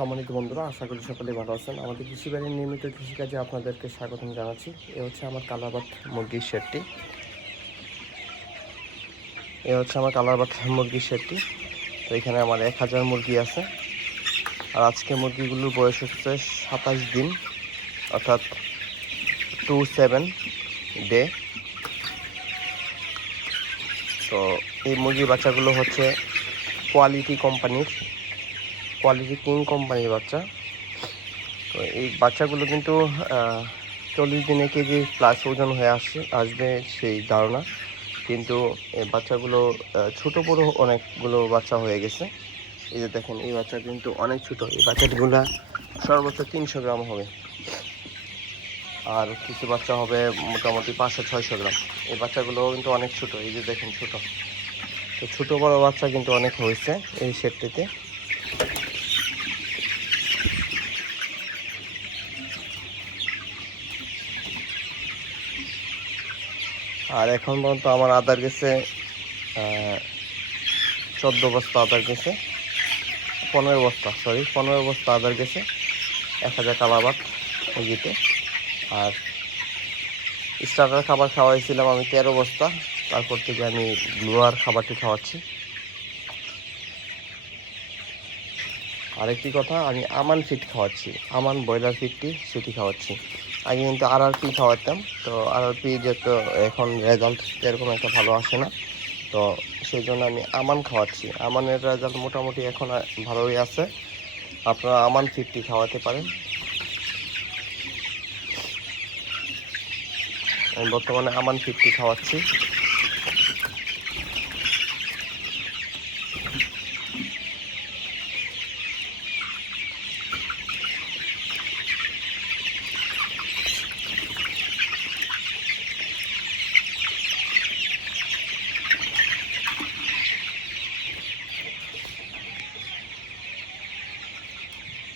সম্মানিত বন্ধুরা, আশা করি সকলে ভালো আছেন। আমাদের কৃষিবাড়ির নিয়মিত কৃষিকাজে আপনাদেরকে স্বাগতম জানাচ্ছি। এ হচ্ছে আমার কালারবাট মুরগির শেডটি। তো এখানে আমার 1000 মুরগি আছে। আর আজকে মুরগিগুলোর বয়স হচ্ছে 27 দিন, অর্থাৎ 27 ডে। তো এই মুরগির বাচ্চাগুলো হচ্ছে কোয়ালিটি কিং কোম্পানির বাচ্চা। তো এই বাচ্চাগুলো কিন্তু 40 দিনে কেজি প্লাস ওজন হয়ে আসবে সেই ধারণা, কিন্তু এই বাচ্চাগুলো ছোট বড় অনেকগুলো বাচ্চা হয়ে গেছে। এই যে দেখেন, এই বাচ্চা কিন্তু অনেক ছোট। এই বাচ্চাগুলো সর্বোচ্চ 300 গ্রাম হবে, আর কিছু বাচ্চা হবে মোটামুটি 500-600 গ্রাম। এই বাচ্চাগুলো কিন্তু অনেক ছোট। এই যে দেখেন ছোট, তো ছোট বড় বাচ্চা কিন্তু অনেক হয়েছে এই শেডটিতে। আর এখন পর্যন্ত আমার আদার গেছে 14 বস্তা আদার গেছে, 15 বস্তা আদার গেছে 1000 কালাবাট মুরগিতে। আর স্টার্টার খাবার খাওয়াইছিলাম আমি 13 বস্তা। তারপর থেকে আমি গ্লোয়ার খাবারটি খাওয়াচ্ছি। আরেকটি কথা, আমি আমান ফিড খাওয়াচ্ছি, আমান ব্রয়লার ফিডটি সেটি খাওয়াচ্ছি। আগে কিন্তু RRP খাওয়াতাম, তো RRP যেহেতু এখন রেজাল্ট এরকম একটা ভালো আসে না, তো সেই জন্য আমি আমান খাওয়াচ্ছি। আমানের রেজাল্ট মোটামুটি এখন ভালোই আছে। আপনারা আমান ফিডটি খাওয়াতে পারেন। আমি বর্তমানে আমান ফিডটি খাওয়াচ্ছি।